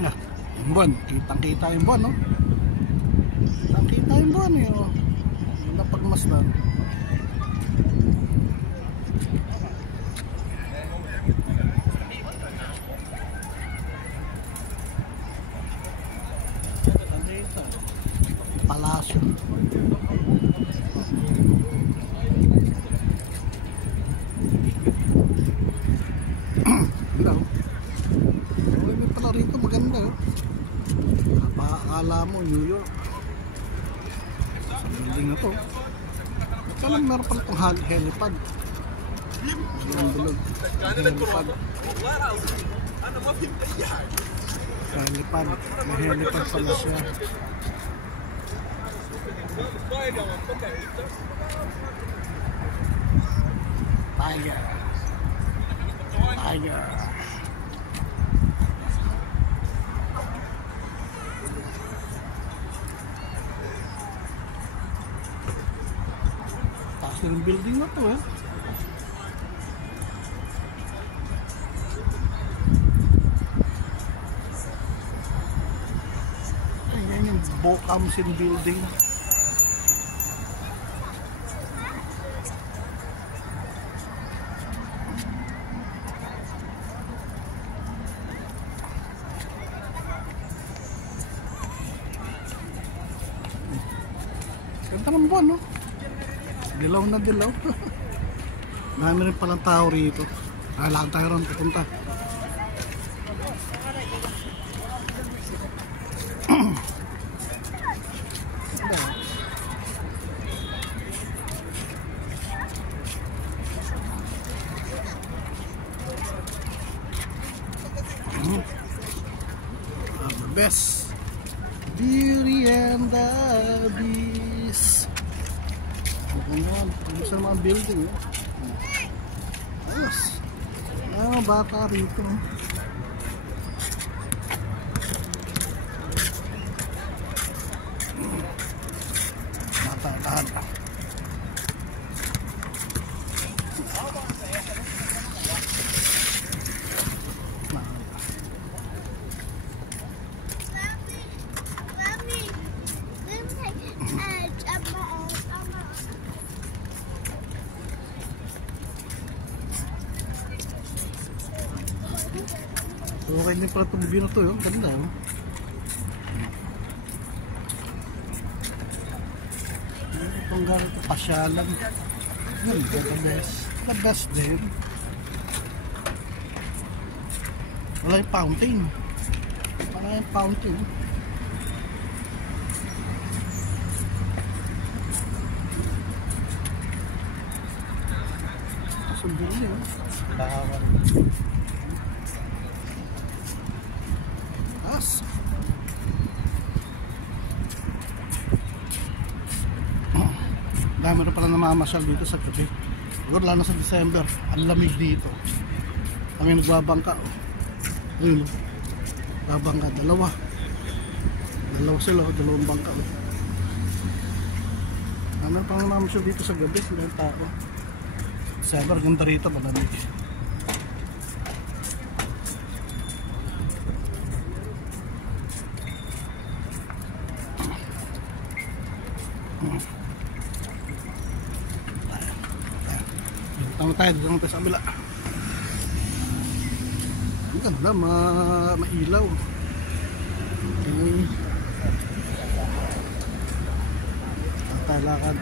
Ah, yung buwan, kitang-kita yung buwan, no? Kitang-kita yung buwan, eh, oh. Napagmasdan. Palasyo. Ganda, oh. May pala rito, maganda, oh. Napakakala mo, New York. Sa building na to. Ito lang, meron pala itong helipad. Ang bilog. Helipad. Helipad. May helipad pala siya. Tiger. Tiger. Taas ng building na to, eh. Ayan yung Bokamsin building. Ganda ng buwan, no? Dilaw na dilaw. Marami rin palang tao rito. Lakad tayo ron, pupunta. The best. Beauty and the Beast. Ano sa mga building, eh? Ayos. Mga bata rito. Bata. Okay din pala itong view na ito, yung ganda, oh. Itong ganito, pasyalan. The best din. Wala yung fountain. Wala yung fountain. Sundin niyo, lahawan. Dami na pala namamasyal dito sa gabi. Siguro lalo sa December, ang lamig dito. Kami nagbabangka, oh. Ayun, babangka, dalawa sila, dalawang bangka, oh. Dami na pala namamasyal dito sa gabi, dahil tao. December, ganda rito, malamig. Tama tayo, dito tayo sa kabila. Ang ganda, mailaw. Okay. Tatalakad.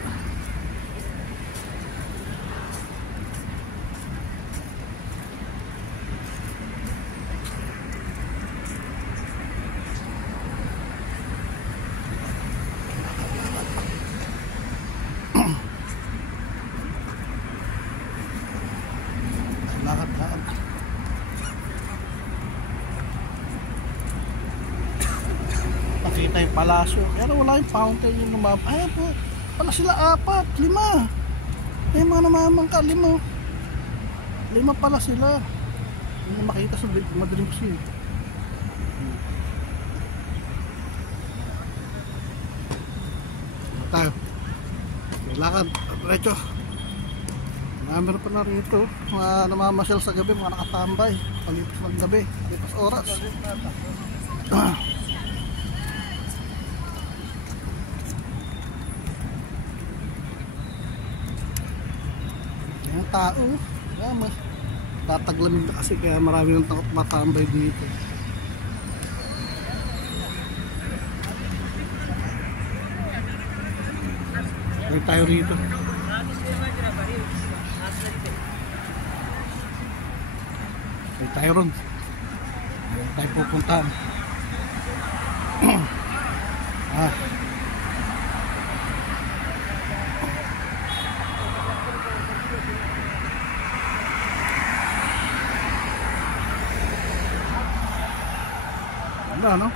Lakad. Nakita yung palasyo, pero wala yung fountain yung lumab. Ay po, pala sila 4, 5. May mga namamangka, 5 pala sila. Hindi makita sa madaling kasi. Tayo. Lakad, diretso. Meron pa na rito, mga namamasyal sa gabi, mga nakatambay, palipas ng gabi, palipas oras. Yung tao, tataglamig na kasi kaya marami ng takot matambay dito. Ay tayo rito. Ay tayo ron. Ay tayo pupuntahan. Ganda, no?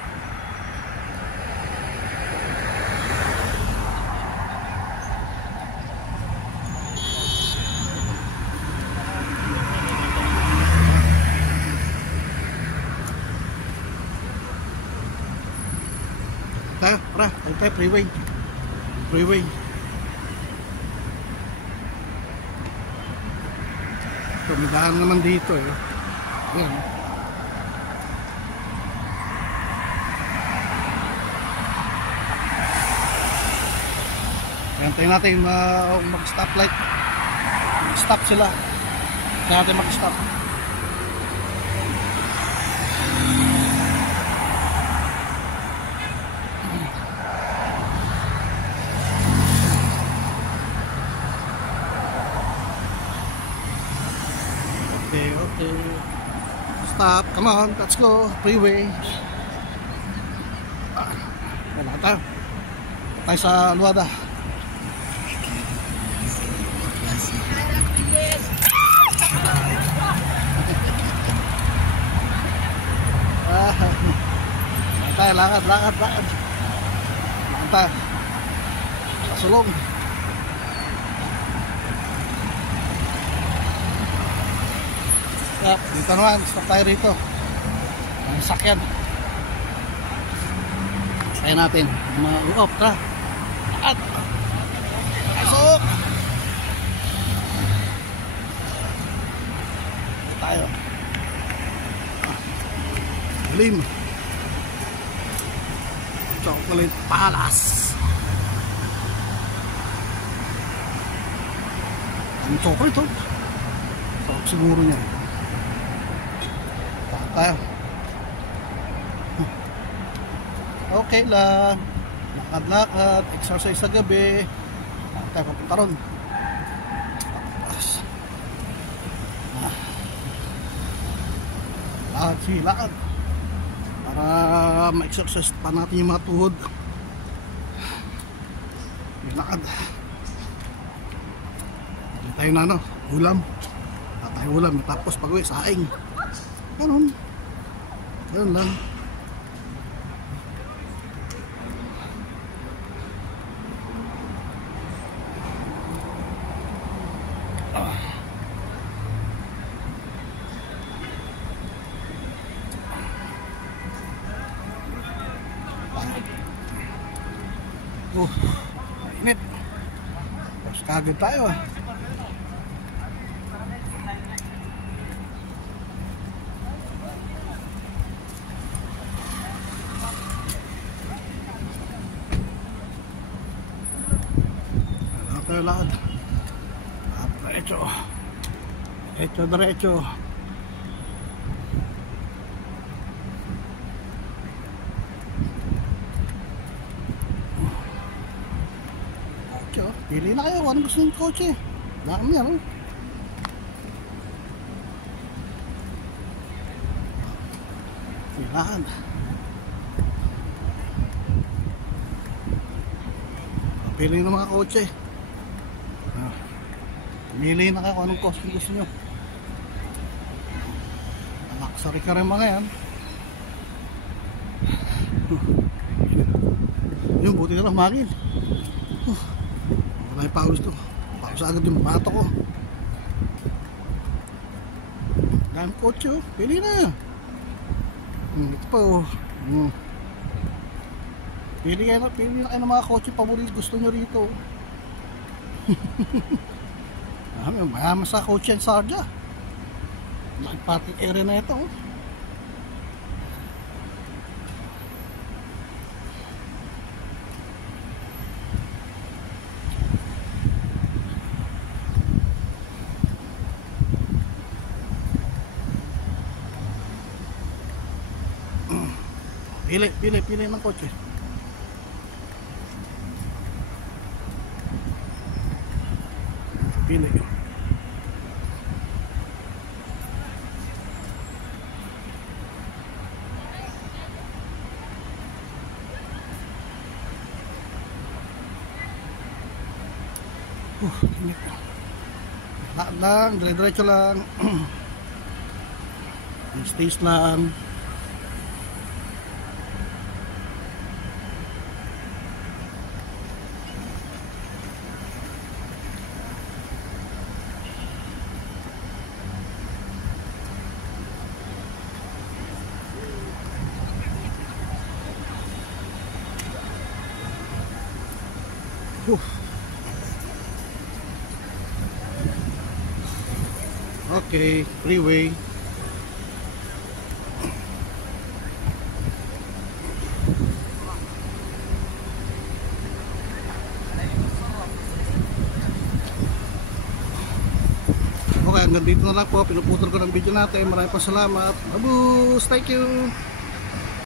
Tayo, freeway. Freeway. Tumigaan naman dito eh. Ayan. Hintayin natin mag-stoplight. Mag-stop sila. Hintayin natin mag-stop. Okay. Stop. Come on. Let's go. Freeway. Wala tayo. Tayo sa Luada. Tayo, lakad. Lakad tayo. Kasulong. Dito naman, stop tayo rito. Ang sakyan. Kaya natin. Ma-off, tara. At pasok. Dito tayo. Lim. Chocolate Palace. Ang chocolate ito. Sarap siguro niya. Tayo. Okay lang. Lakad-lakad, exercise sa gabi. Tayo papunta ron. Lakad. Para ma-exercise pa natin yung mga tuhod. Lakad. Tayo na ano, ulam. Tayo ulam, tapos pag-uwi, saing. Ganun lang. Init. Tapos kagad tayo ah. Lakad. Diretso. Pili na kayo, anong gusto ng kotse? Dami yan, Lakad. Pili ng mga kotse. Pili na kayo kung anong costume gusto nyo. Luxury ka rin mga yan. Yung buti na lang magin. Wala yung pawis to. Pawis agad yung bato ko. Dami kotse oh. Pili na. Ito pa oh. Pili na kayo ng mga kotse paborito gusto nyo rito. Mayaman sa kotse ang Sarja. Parking area na ito. Pili ng kotse. Pili. Init. Lang, dire-diretso lang. Stays lang. Okay, freeway. Okay, hanggang dito na lang po. Pinuputol ko ng video natin. Maraming salamat. Abus! Thank you!